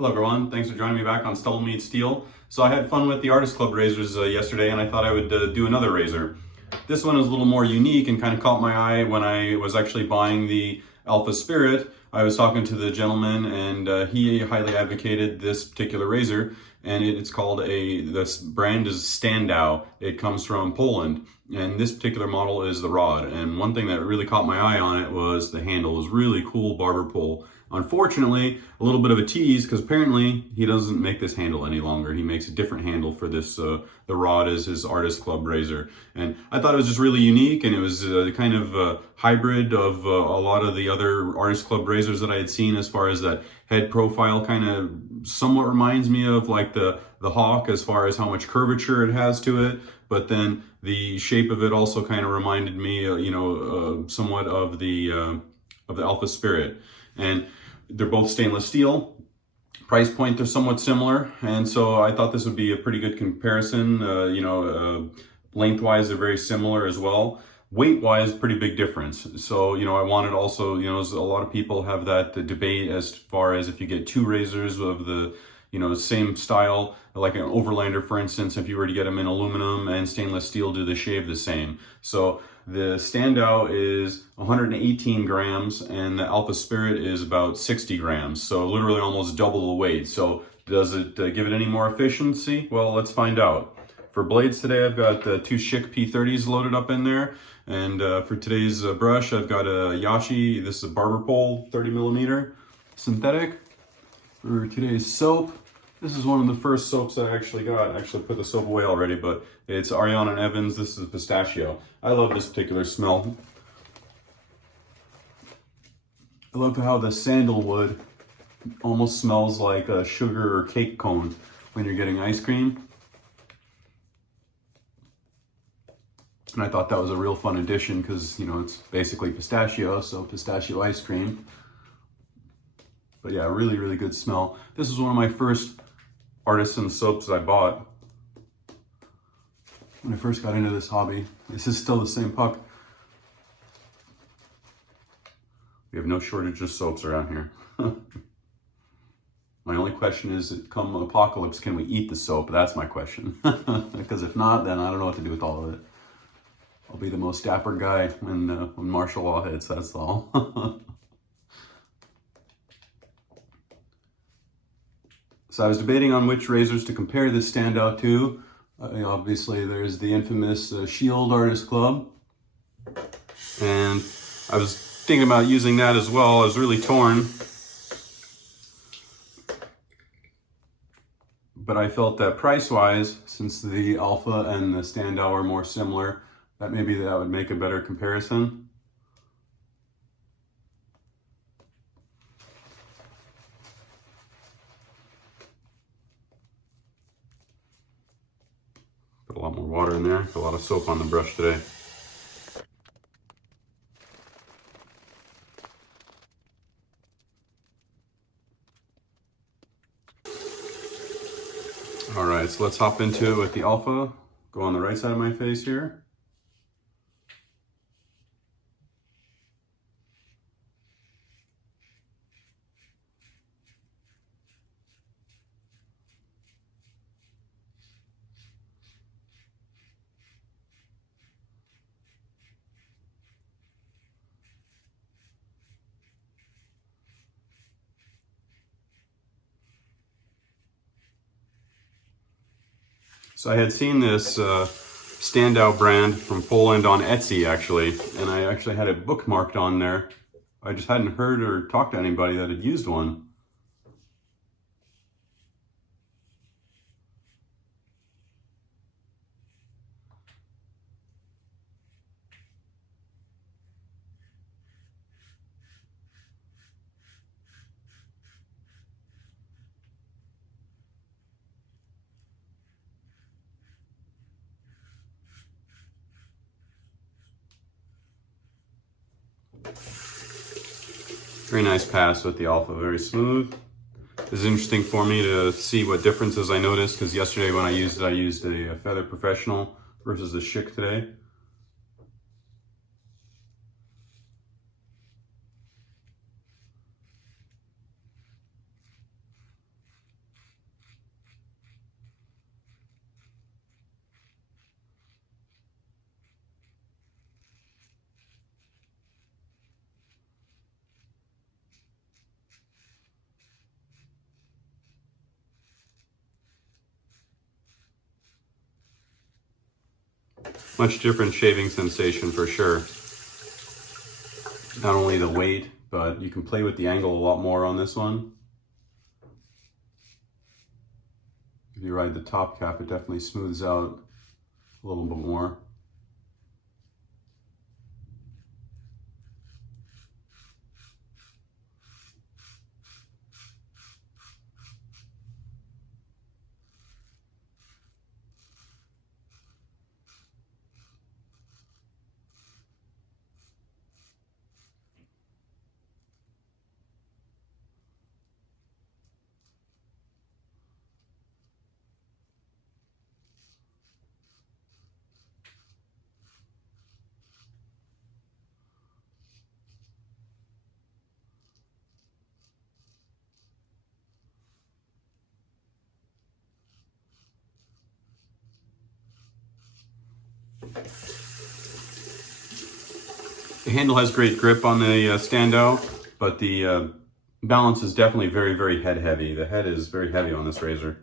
Hello everyone, thanks for joining me back on StubbleMeetsSteel. So I had fun with the Artist Club razors yesterday, and I thought I would do another razor. This one is a little more unique and kind of caught my eye when I was actually buying the Alpha Spirit. I was talking to the gentleman and he highly advocated this particular razor, and it's called this brand is Stando. It comes from Poland, and this particular model is the rod. And one thing that really caught my eye on it was the handle. It was really cool barber pole. Unfortunately, a little bit of a tease, because apparently he doesn't make this handle any longer. He makes a different handle for this. The rod is his Artist Club razor. And I thought it was just really unique, and it was kind of a hybrid of a lot of the other Artist Club razors that I had seen, as far as that head profile kind of somewhat reminds me of like the Hawk, as far as how much curvature it has to it. But then the shape of it also kind of reminded me, somewhat of the Alpha Spirit. And they're both stainless steel. Price point, they're somewhat similar, and so I thought this would be a pretty good comparison. Lengthwise, they're very similar as well. Weight-wise, pretty big difference. So, I wanted also, a lot of people have that debate as far as if you get two razors of the, same style, like an Overlander, for instance, if you were to get them in aluminum and stainless steel, do they shave the same? So the Standout is 118 grams and the Alpha Spirit is about 60 grams. So literally almost double the weight. So does it give it any more efficiency? Well, let's find out. For blades today, I've got two Schick P30s loaded up in there. And for today's brush, I've got a Yaqi, this is a barber pole, 30 millimeter synthetic. For today's soap, this is one of the first soaps I actually got. I actually put the soap away already, but it's Ariana and Evans. This is Pistachio. I love this particular smell. I love how the sandalwood almost smells like a sugar or cake cone when you're getting ice cream. And I thought that was a real fun addition because, it's basically pistachio, so pistachio ice cream. But yeah, really, really good smell. This is one of my first artisan soaps that I bought when I first got into this hobby. This is still the same puck. We have no shortage of soaps around here. My only question is, come apocalypse, can we eat the soap? That's my question. Because if not, then I don't know what to do with all of it. I'll be the most dapper guy when martial law hits, that's all. So I was debating on which razors to compare this Standout to. Obviously, there's the infamous Shield Artist Club. And I was thinking about using that as well. I was really torn. But I felt that price-wise, since the Alpha and the Standout are more similar, that maybe that would make a better comparison. Put a lot more water in there, put a lot of soap on the brush today. All right, so let's hop into it with the Alpha. Go on the right side of my face here. So I had seen this Standout brand from Poland on Etsy, actually, and I actually had it bookmarked on there. I just hadn't heard or talked to anybody that had used one. Very nice pass with the Alpha, very smooth. This is interesting for me to see what differences I noticed, because yesterday when I used a Feather Professional versus the Schick today. Much different shaving sensation for sure. Not only the weight, but you can play with the angle a lot more on this one. If you ride the top cap, it definitely smooths out a little bit more. The handle has great grip on the Stando, but the balance is definitely very, very head heavy. The head is very heavy on this razor.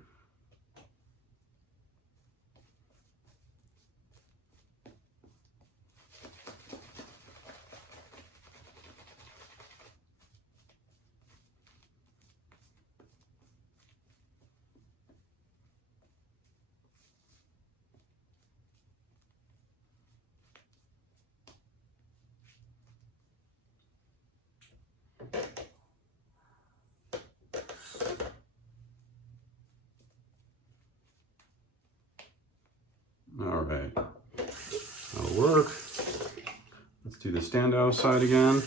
All right, that'll work. Let's do the Stando side again.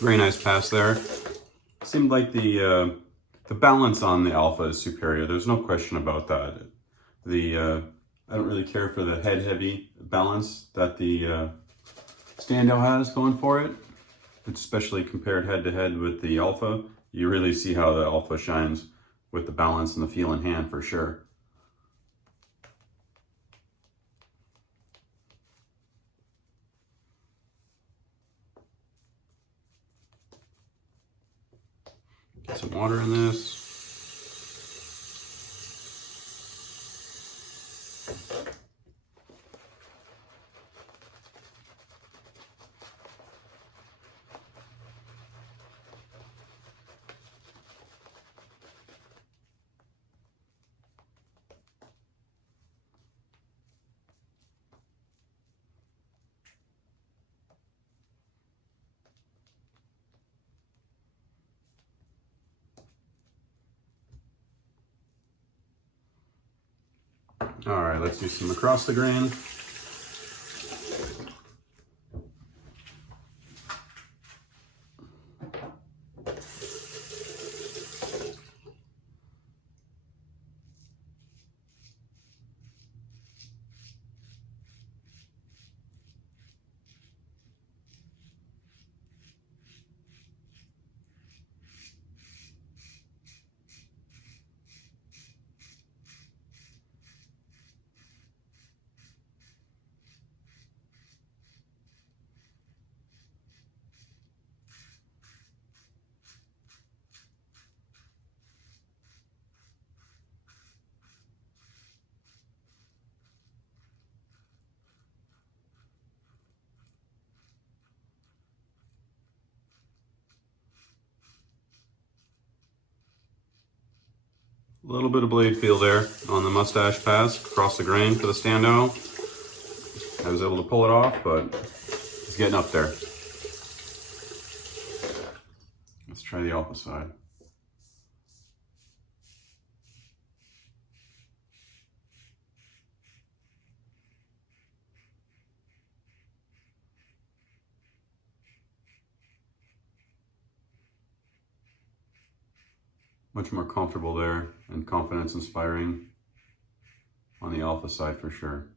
Very nice pass there. Seemed like the balance on the Alpha is superior. There's no question about that. I don't really care for the head heavy balance that the Stando has going for it. Especially compared head to head with the Alpha. You really see how the Alpha shines with the balance and the feel in hand for sure. Get some water in this. All right, let's do some across the grain. A little bit of blade feel there on the mustache pass across the grain for the Stando. I was able to pull it off, but it's getting up there. Let's try the alpha side. Much more comfortable there and confidence inspiring on the alpha side for sure.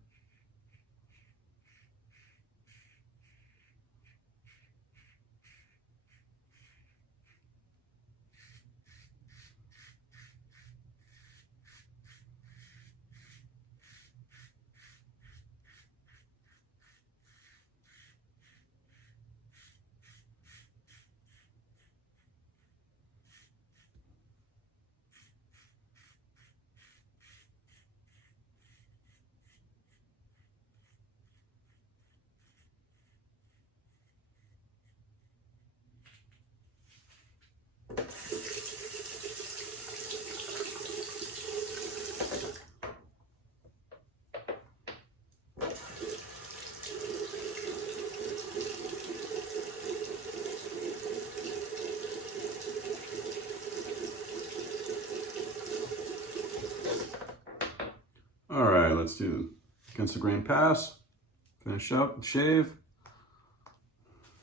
All right, let's do against the grain pass, finish up, shave,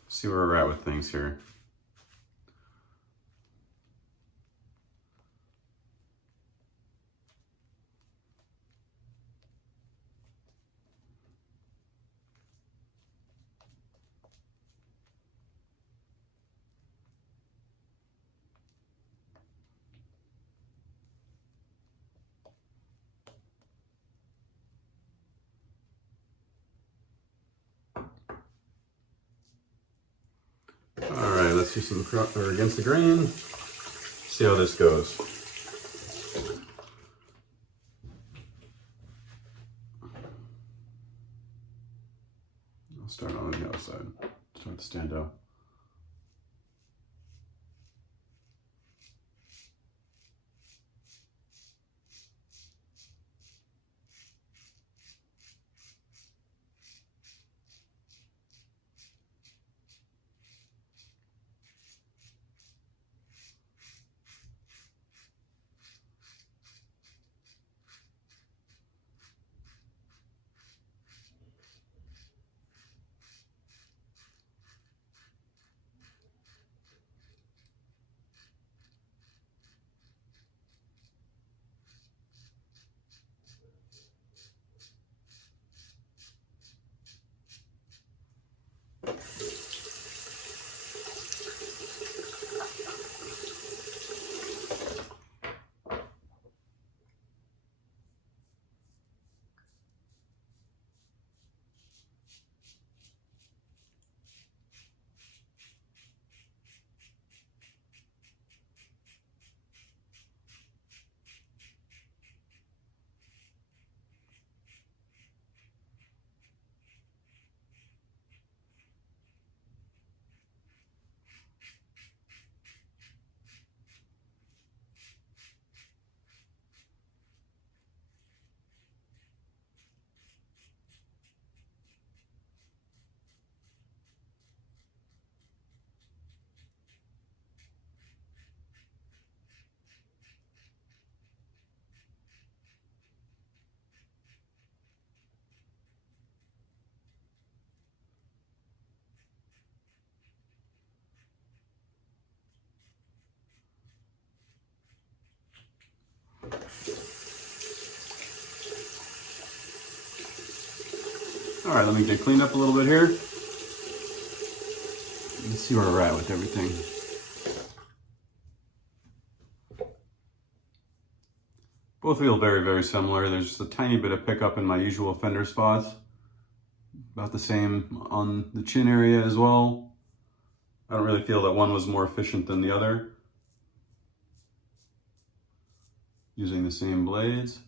see where we're at with things here. All right, let's do some against the grain, see how this goes. I'll start on the other side, start the Stando. All right, let me get cleaned up a little bit here. Let's see where we're at with everything. Both feel very, very similar. There's just a tiny bit of pickup in my usual fender spots. About the same on the chin area as well. I don't really feel that one was more efficient than the other. Using the same blades.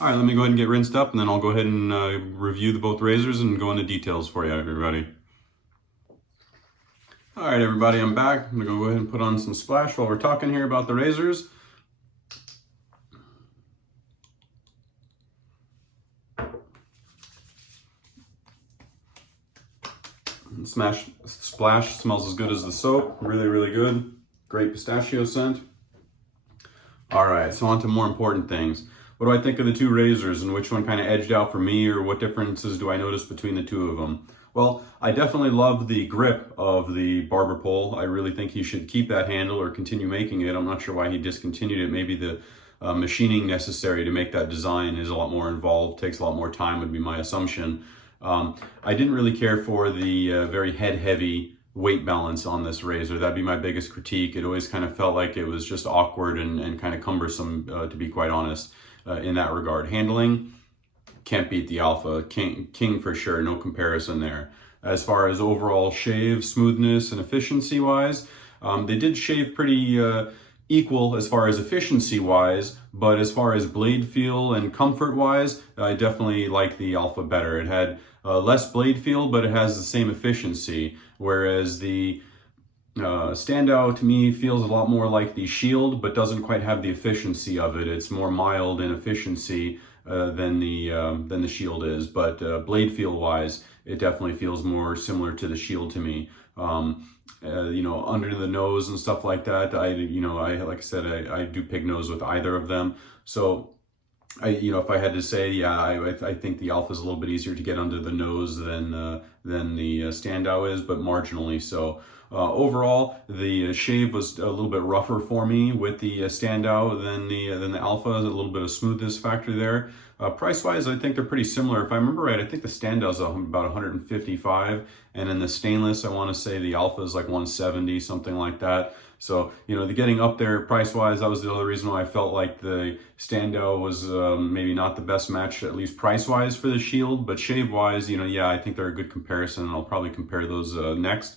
All right, let me go ahead and get rinsed up, and then I'll go ahead and review both razors and go into details for you, everybody. All right, everybody, I'm back. I'm gonna go ahead and put on some splash while we're talking here about the razors. Splash smells as good as the soap. Really, really good. Great pistachio scent. All right, so on to more important things. What do I think of the two razors and which one kind of edged out for me, or what differences do I notice between the two of them? Well, I definitely love the grip of the barber pole. I really think he should keep that handle or continue making it. I'm not sure why he discontinued it. Maybe the machining necessary to make that design is a lot more involved, takes a lot more time would be my assumption. I didn't really care for the very head-heavy weight balance on this razor. That'd be my biggest critique. It always kind of felt like it was just awkward and kind of cumbersome, to be quite honest, in that regard. Handling, can't beat the Alpha. King for sure, no comparison there. As far as overall shave, smoothness, and efficiency-wise, they did shave pretty equal as far as efficiency-wise, but as far as blade feel and comfort-wise, I definitely like the Alpha better. It had less blade feel, but it has the same efficiency, whereas the Stando to me feels a lot more like the Shield, but doesn't quite have the efficiency of it. It's more mild in efficiency than the Shield is, but blade feel wise, it definitely feels more similar to the Shield to me. You know, under the nose and stuff like that, like I said, I do pig nose with either of them. So if I had to say, yeah, I think the Alpha is a little bit easier to get under the nose than the Stando is, but marginally so. Overall, the shave was a little bit rougher for me with the Stando than the Alpha. A little bit of smoothness factor there. Price-wise, I think they're pretty similar. If I remember right, I think the Stando is about $155, and in the stainless, I want to say the Alpha is like $170, something like that. So, the getting up there price-wise, that was the other reason why I felt like the Stando was maybe not the best match, at least price-wise, for the Shield. But shave-wise, yeah, I think they're a good comparison, and I'll probably compare those next.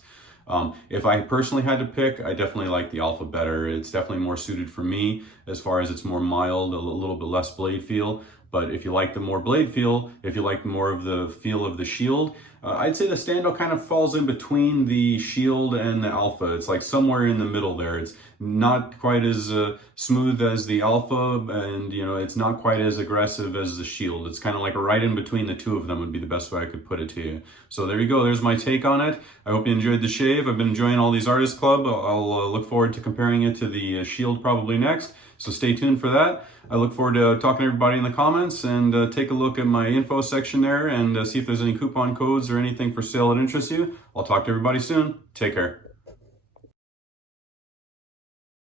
If I personally had to pick, I definitely like the Alpha better. It's definitely more suited for me as far as it's more mild, a little bit less blade feel. But if you like the more blade feel, if you like more of the feel of the Shield, I'd say the Stando kind of falls in between the Shield and the Alpha. It's like somewhere in the middle there. It's not quite as smooth as the Alpha, and it's not quite as aggressive as the Shield. It's kind of like right in between the two of them would be the best way I could put it to you. So there you go. There's my take on it. I hope you enjoyed the shave. I've been enjoying all these Artist Club. I'll look forward to comparing it to the Shield probably next. So stay tuned for that. I look forward to talking to everybody in the comments, and take a look at my info section there and see if there's any coupon codes or anything for sale that interests you. I'll talk to everybody soon. Take care.